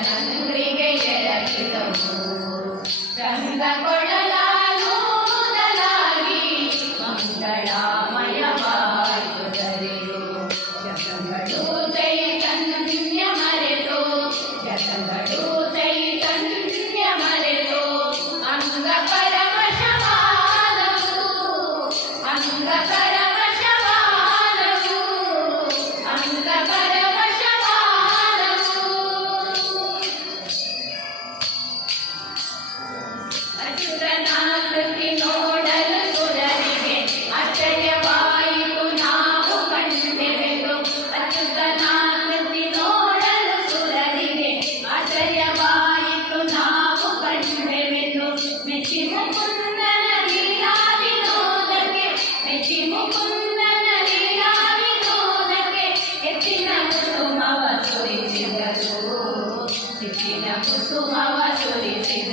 Thank you. Tinha por sua voz, eu lhe fiz